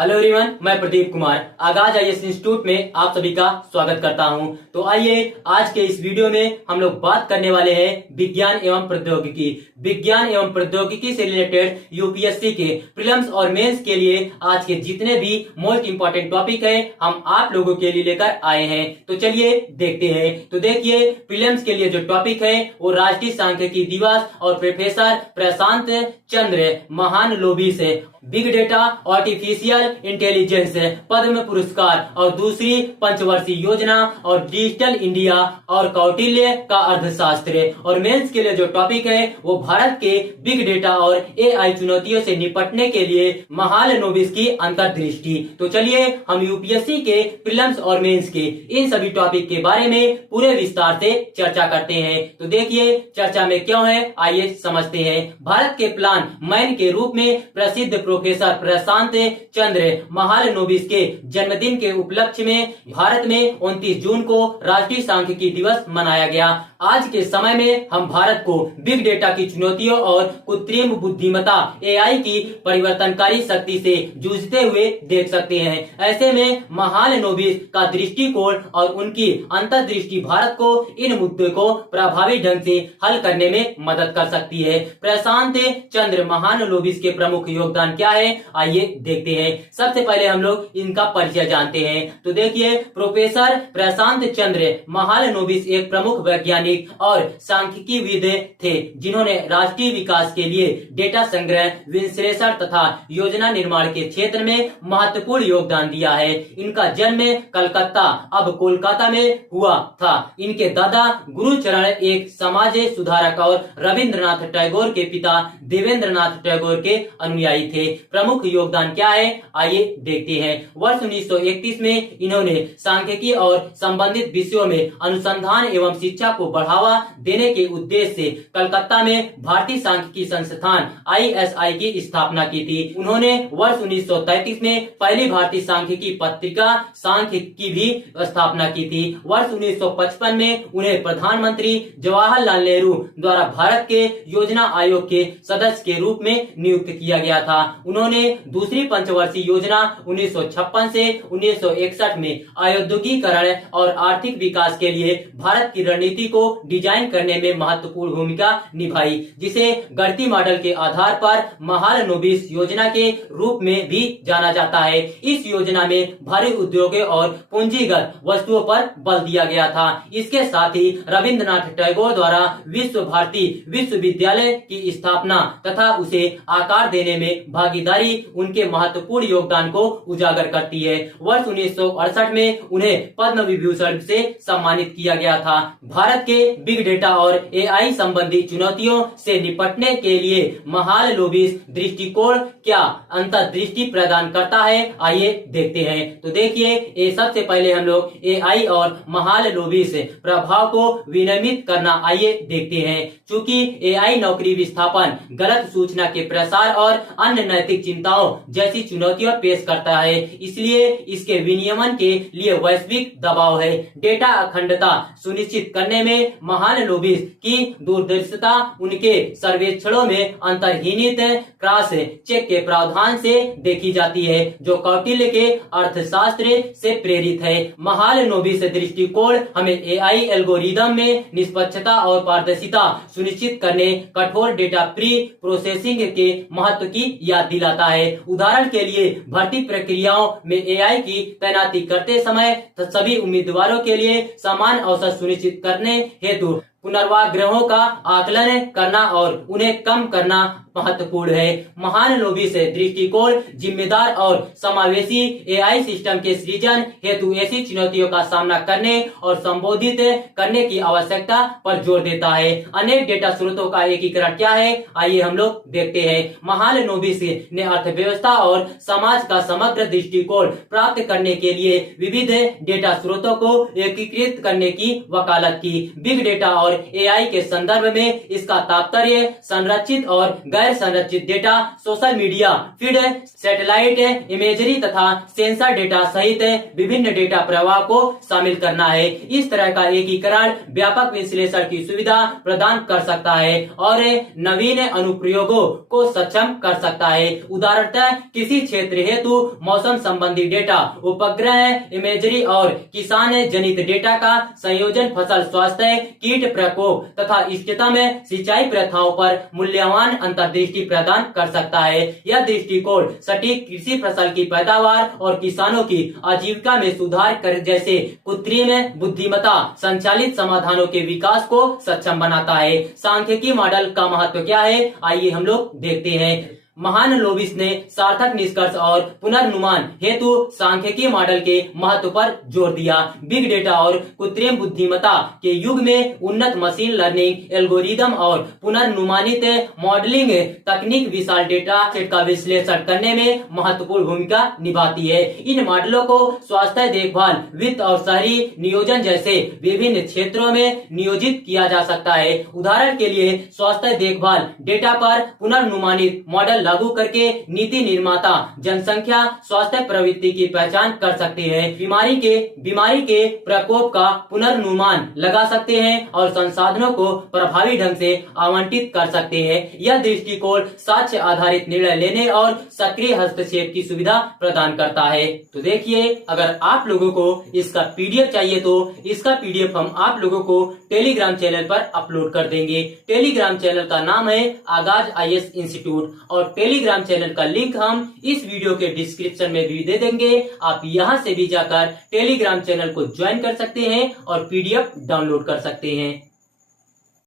Hello everyone, मैं प्रदीप कुमार आगाज IAS institute में आप सभी का स्वागत करता हूं। तो आइए आज के इस वीडियो में हम लोग बात करने वाले हैं विज्ञान एवं प्रौद्योगिकी। विज्ञान एवं प्रौद्योगिकी से रिलेटेड यूपीएससी के प्रीलिम्स और मेंस के लिए आज के जितने भी मोस्ट इंपॉर्टेंट टॉपिक है हम आप लोगों के लिए लेकर आए हैं। तो चलिए देखते हैं। तो देखिए, प्रीलिम्स के लिए जो टॉपिक है वो राष्ट्रीय सांख्यिकी दिवस और प्रोफेसर प्रशांत चंद्र महानलोबी से बिग डेटा आर्टिफिशियल इंटेलिजेंस पद्म पुरस्कार और दूसरी पंचवर्षीय योजना और डिजिटल इंडिया और कौटिल्य का अर्थशास्त्र। और मेंस के लिए जो टॉपिक है वो भारत के बिग डेटा और एआई चुनौतियों से निपटने के लिए महालनोबिस की अंतर्दृष्टि। तो चलिए हम यूपीएससी के प्रीलिम्स और मेंस के इन सभी टॉपिक के बारे में पूरे विस्तार से चर्चा करते हैं। तो देखिए चर्चा में क्यों है, आइए समझते हैं। भारत के प्लान मैन के रूप में प्रसिद्ध प्रोफेसर प्रशांत चंद्र महालनोबिस के जन्मदिन के उपलक्ष्य में भारत में 29 जून को राष्ट्रीय सांख्यिकी दिवस मनाया गया। आज के समय में हम भारत को बिग डेटा की चुनौतियों और कृत्रिम बुद्धिमत्ता एआई की परिवर्तनकारी शक्ति से जूझते हुए देख सकते हैं। ऐसे में महालनोबिस का दृष्टिकोण और उनकी अंतर्दृष्टि भारत को इन मुद्दों को प्रभावी ढंग से हल करने में मदद कर सकती है। प्रशांत चंद्र महालनोबिस के प्रमुख योगदान क्या है, आइए देखते हैं। सबसे पहले हम लोग इनका परिचय जानते हैं। तो देखिए, प्रोफेसर प्रशांत चंद्र महालनोबिस एक प्रमुख वैज्ञानिक और सांख्यिकीविद थे जिन्होंने राष्ट्रीय विकास के लिए डेटा संग्रह, विश्लेषण तथा योजना निर्माण के क्षेत्र में महत्वपूर्ण योगदान दिया है। इनका जन्म कलकत्ता अब कोलकाता में हुआ था। इनके दादा गुरुचरण एक समाज सुधारक और रविंद्रनाथ टैगोर के पिता देवेंद्रनाथ टैगोर के अनुयायी थे। प्रमुख योगदान क्या है, आइए देखते हैं। वर्ष 1931 में इन्होंने सांख्यिकी और संबंधित विषयों में अनुसंधान एवं शिक्षा को बढ़ावा देने के उद्देश्य से कलकत्ता में भारतीय सांख्यिकी संस्थान आईएसआई की स्थापना की थी। उन्होंने वर्ष 1933 में पहली भारतीय सांख्यिकी पत्रिका सांख्य की भी स्थापना की थी। वर्ष 1955 में उन्हें प्रधानमंत्री जवाहरलाल नेहरू द्वारा भारत के योजना आयोग के सदस्य के रूप में नियुक्त किया गया था। उन्होंने दूसरी पंचवर्षीय योजना 1956 से 1961 में औद्योगिकीकरण और आर्थिक विकास के लिए भारत की रणनीति को डिजाइन करने में महत्वपूर्ण भूमिका निभाई, जिसे गढ़ती मॉडल के आधार पर महालनोबिस योजना के रूप में भी जाना जाता है। इस योजना में भारी उद्योगों और पूंजीगत वस्तुओं पर बल दिया गया था। इसके साथ ही रविंद्रनाथ टैगोर द्वारा विश्व भारती विश्वविद्यालय की स्थापना तथा उसे आकार देने में भागीदारी उनके महत्वपूर्ण योगदान को उजागर करती है। वर्ष 1968 में उन्हें पद्म विभूषण से सम्मानित किया गया था। भारत के बिग डेटा और एआई संबंधी चुनौतियों से निपटने के लिए महालनोबिस दृष्टिकोण क्या अंतर्दृष्टि प्रदान करता है, आइए देखते हैं। तो देखिए, सबसे पहले हम लोग एआई और महालनोबिस प्रभाव को विनियमित करना आइए देखते हैं। चूंकि एआई नौकरी विस्थापन, गलत सूचना के प्रसार और अन्य नैतिक चिंताओं जैसी चुनौतियां पेश करता है, इसलिए इसके विनियमन के लिए वैश्विक दबाव है। डेटा अखंडता सुनिश्चित करने में महालनोबिस की दूरदर्शिता उनके सर्वेक्षणों में अंतर्निहित क्रॉस चेक के प्रावधान से देखी जाती है, जो कौटिल्य के अर्थशास्त्र से प्रेरित है। महालनोबिस दृष्टिकोण हमें एआई एल्गोरिदम में निष्पक्षता और पारदर्शिता सुनिश्चित करने, कठोर डेटा प्री प्रोसेसिंग के महत्व की याद दिलाता है। उदाहरण के लिए, भर्ती प्रक्रियाओं में एआई की तैनाती करते समय सभी उम्मीदवारों के लिए समान अवसर सुनिश्चित करने हेतु पुनर्वाग्रहों का आकलन करना और उन्हें कम करना महत्वपूर्ण है। महालनोबिस दृष्टिकोण जिम्मेदार और समावेशी एआई सिस्टम के सृजन हेतु ऐसी चुनौतियों का सामना करने और संबोधित करने की आवश्यकता पर जोर देता है। अनेक डेटा स्रोतों का एकीकरण क्या है, आइए हम लोग देखते हैं। महालनोबिस ने अर्थव्यवस्था और समाज का समग्र दृष्टिकोण प्राप्त करने के लिए विविध डेटा स्रोतों को एकीकृत करने की वकालत की। बिग डेटा और और एआई के संदर्भ में इसका तात्पर्य संरचित और गैर संरचित data, social media feed, satellite imagery तथा सेंसर डेटा सहित विभिन्न डेटा प्रवाह को शामिल करना है। इस तरह का एकीकरण व्यापक विश्लेषण की सुविधा प्रदान कर सकता है और नवीन अनुप्रयोगों को सक्षम कर सकता है। उदाहरणतः किसी क्षेत्र हेतु मौसम संबंधी डेटा, उपग्रह इमेजरी और किसान जनित डेटा का संयोजन फसल स्वास्थ्य, कीट प्रकोप तथा इष्टतम सिंचाई प्रथाओं पर मूल्यवान अंतर्दृष्टि प्रदान कर सकता है। यह दृष्टिकोण सटीक कृषि फसल की पैदावार और किसानों की आजीविका में सुधार कर जैसे कृत्रिम बुद्धिमत्ता संचालित समाधानों के विकास को सक्षम बनाता है। सांख्यिकी मॉडल का महत्व क्या है, आइए हम लोग देखते हैं। महान लोबिस ने सार्थक निष्कर्ष और पुनर्नुमान हेतु सांख्यिकी मॉडल के महत्व पर जोर दिया। बिग डेटा और कृत्रिम बुद्धिमत्ता के युग में उन्नत मशीन लर्निंग एल्गोरिदम और पुनर्नुमानित मॉडलिंग तकनीक विशाल डेटा सेट का विश्लेषण करने में महत्वपूर्ण भूमिका निभाती है। इन मॉडलों को स्वास्थ्य देखभाल, वित्त और शहरी नियोजन जैसे विभिन्न क्षेत्रों में नियोजित किया जा सकता है। उदाहरण के लिए स्वास्थ्य देखभाल डेटा पर पुनर्नुमानित मॉडल लागू करके नीति निर्माता जनसंख्या स्वास्थ्य प्रवृत्ति की पहचान कर सकते हैं, बीमारी के प्रकोप का पुनर्नुमान लगा सकते हैं और संसाधनों को प्रभावी ढंग से आवंटित कर सकते हैं। यह दृष्टिकोण साक्ष्य आधारित निर्णय लेने और सक्रिय हस्तक्षेप की सुविधा प्रदान करता है। तो देखिए, अगर आप लोगों को इसका पीडीएफ चाहिए तो इसका पीडीएफ हम आप लोगों को टेलीग्राम चैनल पर अपलोड कर देंगे। टेलीग्राम चैनल का नाम है आगाज आईएएस इंस्टीट्यूट और टेलीग्राम चैनल का लिंक हम इस वीडियो के डिस्क्रिप्शन में भी दे देंगे। आप यहां से भी जाकर टेलीग्राम चैनल को ज्वाइन कर सकते हैं और पीडीएफ डाउनलोड कर सकते हैं।